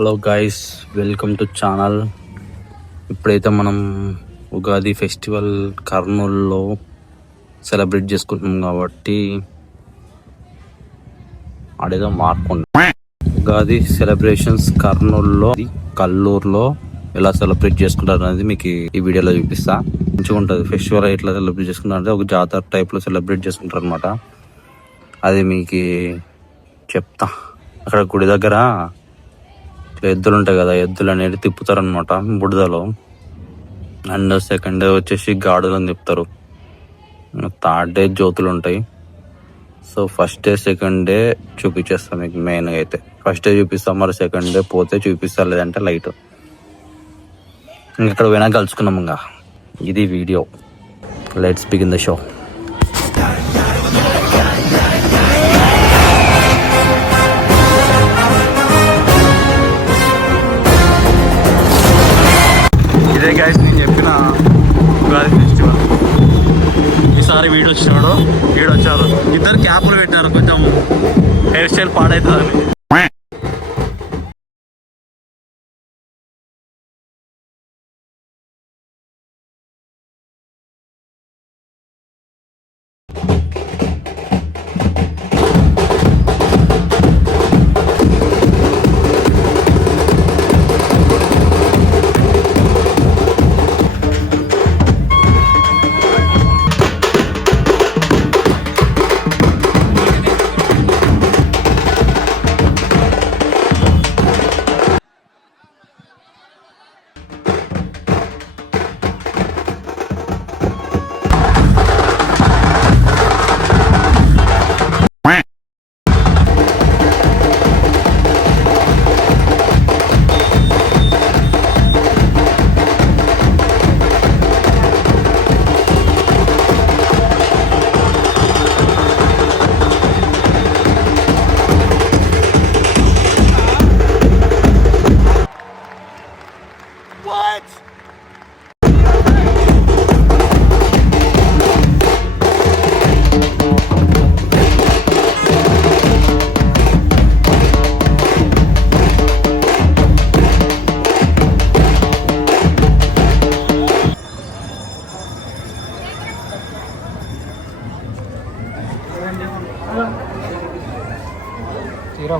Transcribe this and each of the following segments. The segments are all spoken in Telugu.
Hello guys, welcome to channel. ఇప్పుడైతే మనం ఉగాది ఫెస్టివల్ కర్నూలులో సెలబ్రేట్ చేసుకుంటున్నాం కాబట్టి ఆడేదో మార్కుండా ఉగాది సెలబ్రేషన్స్ కర్నూలులో కల్లూరులో ఎలా సెలబ్రేట్ చేసుకుంటారు అనేది మీకు ఈ వీడియోలో చూపిస్తా. మంచిగా ఉంటుంది ఫెస్టివల్. ఎట్లా సెలబ్రేట్ చేసుకుంటారంటే ఒక జాతర టైప్లో సెలబ్రేట్ చేసుకుంటారు అనమాట. అది మీకు చెప్తా. అక్కడ గుడి దగ్గర ఎద్దులు ఉంటాయి కదా, ఎద్దులు అనేది తిప్పుతారు అనమాట బుడదలో. అండ్ సెకండ్ డే వచ్చేసి గాడులని తిప్పుతారు. థర్డ్ డే జ్యోతులు ఉంటాయి. So first day second day చూపించేస్తాం మీకు. మెయిన్గా అయితే ఫస్ట్ డే చూపిస్తాం, మరి సెకండ్ డే పోతే చూపిస్తా, లేదంటే లైట్. ఇక్కడ పోయినా కలుసుకున్నాం. ఇంకా ఇది video. Let's begin the show. ఇదే గైస్ నేను చెప్పిన ఉగాది ఫెస్టివల్. ఈసారి వీడు వచ్చారు. ఇద్దరు క్యాపులు పెట్టారు, కొంచెం హెయిర్ స్టైల్ పాడవుతుందని.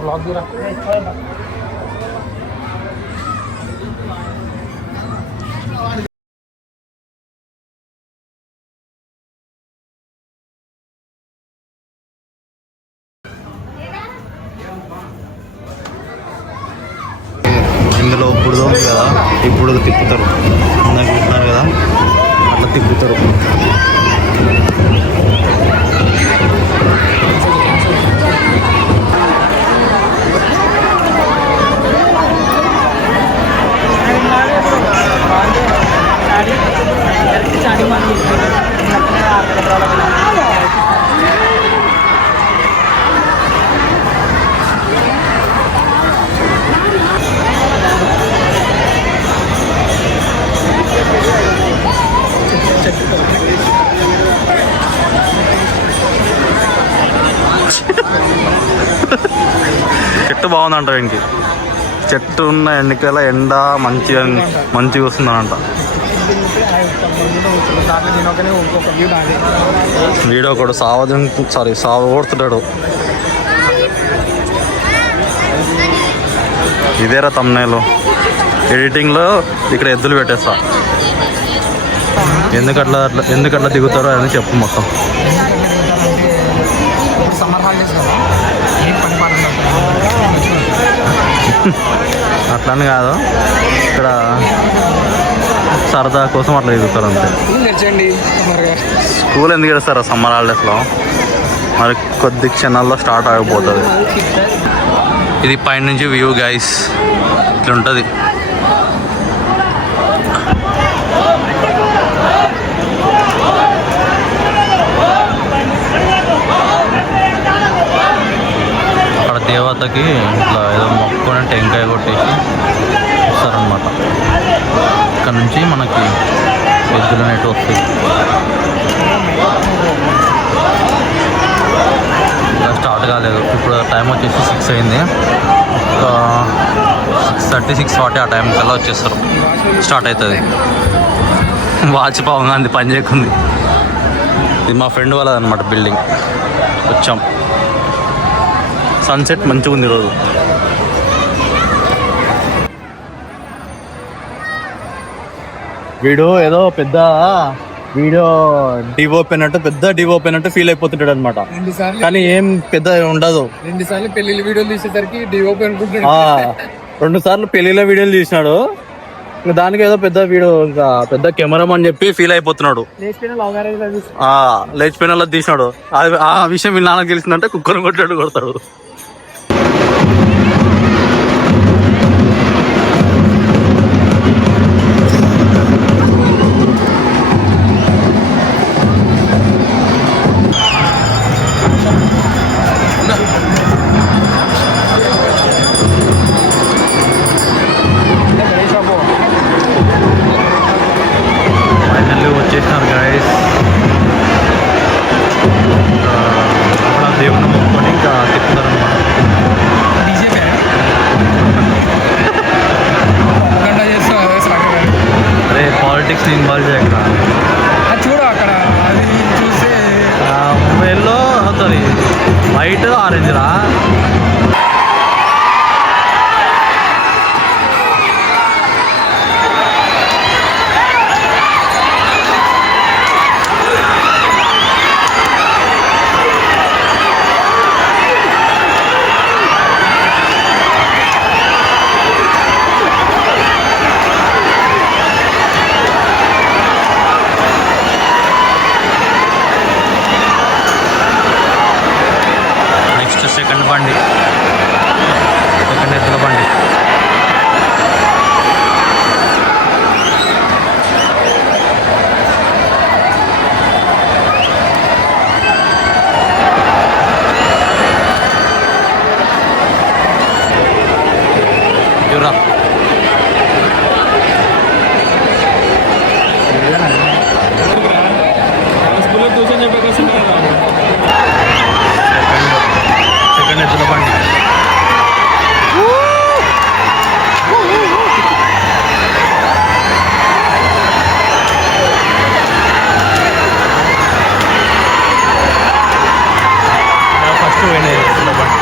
బ్లాగ్ తీరా. ఇందులో బుడద ఉంది కదా, ఈ బుడద తిప్పుతారు. ఇందాక చూస్తున్నారు కదా, అట్లా తిప్పుతారు. చెట్టు బాగుందంట. ఇంకి చెట్టు ఉన్న ఎన్నికల ఎండ మంచిగా వస్తుందనంట. వీడియో కూడా సావ కొడుతున్నాడు. ఇదేరా తమ్నైల్. ఎడిటింగ్లో ఇక్కడ ఎద్దులు పెట్టేస్తా. ఎందుకట్లా దిగుతారో అని చెప్పు మొత్తం. అట్లని కాదు, ఇక్కడ సరదా కోసం అట్లా దిగుతారు అంతే. స్కూల్ ఎందుకు చేస్తారా సమ్మర్ హాలిడేస్లో? మరి కొద్ది క్షణాల్లో స్టార్ట్ అయిపోతుంది. ఇది పైనుంచి వ్యూ గైస్, ఇట్లుంటుంది. దేవతకి ఇట్లా ఏదో మొక్కుని టెంకాయ కొట్టేసి ఇస్తారనమాట. ఇక్కడ నుంచి మనకి ఎద్దులు అనేవి వస్తాయి. ఇంకా స్టార్ట్ కాలేదు. ఇప్పుడు టైం వచ్చేసి 6 అయింది. ఒక 6 6:30 6:40 ఆ టైం కల్లా వచ్చేస్తారు. స్టార్ట్ అవుతుంది. వాచ్ పావంగా అంది పని చేయకుంది. ఇది మా ఫ్రెండ్ వాళ్ళది అనమాట బిల్డింగ్. వచ్చాం. సన్సెట్ మంచిగా ఉంది ఈరోజు. వీడు ఏదో పెద్ద వీడియో డివోపెన్ అంటే పెద్ద డివోపెన్ అంటే ఫీల్ అయిపోతుంటాడు అనమాట. కానీ ఏం పెద్ద ఉండదు. 2 సార్లు పెళ్లి వీడియోలు తీసేసరికి డివోపెన్ 2 సార్లు పెళ్లిలో వీడియోలు తీసినాడు. ఇంకా దానికి ఏదో పెద్ద వీడియో ఇంకా పెద్ద కెమెరామన్ అని చెప్పి ఫీల్ అయిపోతున్నాడు. లేచిపోయిన తీసినాడు. ఆ విషయం వీళ్ళ నాన్నకు తెలిసిందంటే కుక్కను కొడతాడు. వచ్చేసినారు గాయస్. అక్కడ దేవుని మొక్కుకొని ఇంకా తిప్పుతారన్నమాట. అరే పాలిటిక్స్ ఇన్వాల్వ్ చేయకుండా చూడు అక్కడ అది చూస్తే మొబైల్లో అవుతుంది. వైట్ ఆరెంజ్ రా. సెకండ్ ఎత్తుల బండి. ఎవరా సెకండ్ ఎత్తుల బండి. ఫస్ట్ పోయిన ఎత్తుల బండి.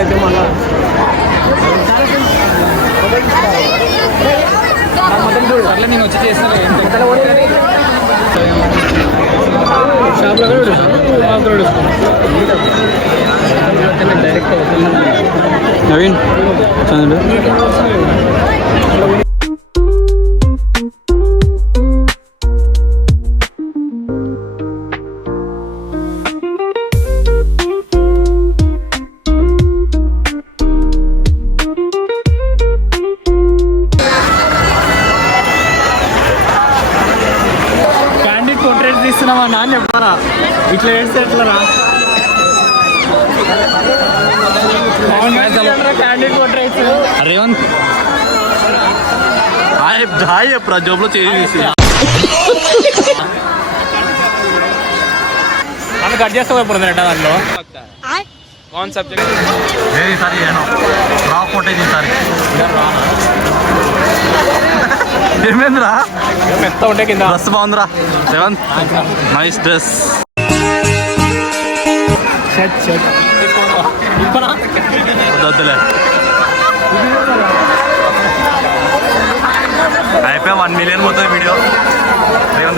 అయితే మళ్ళీ అట్లా నేను వచ్చి చేస్తాను. షాప్లో డైరెక్ట్ నవీన్ తీస్తున్నావా నాన్న చెప్పారా? ఇట్లా వేస్తే ఎట్లరా? రేవంత్ హాయ్ చెప్పరా జోబులో చేసి నన్ను కట్ చేస్తే ఇప్పుడు దాంట్లో ఈసారి రా ఫోటో ఈసారి ఏమేంద్రా మెత్త ఉంటే కింద డ్రెస్ బాగుందిరా రేవంత్. Nice dress. వద్దులే 1 million పోతుంది వీడియో. నేను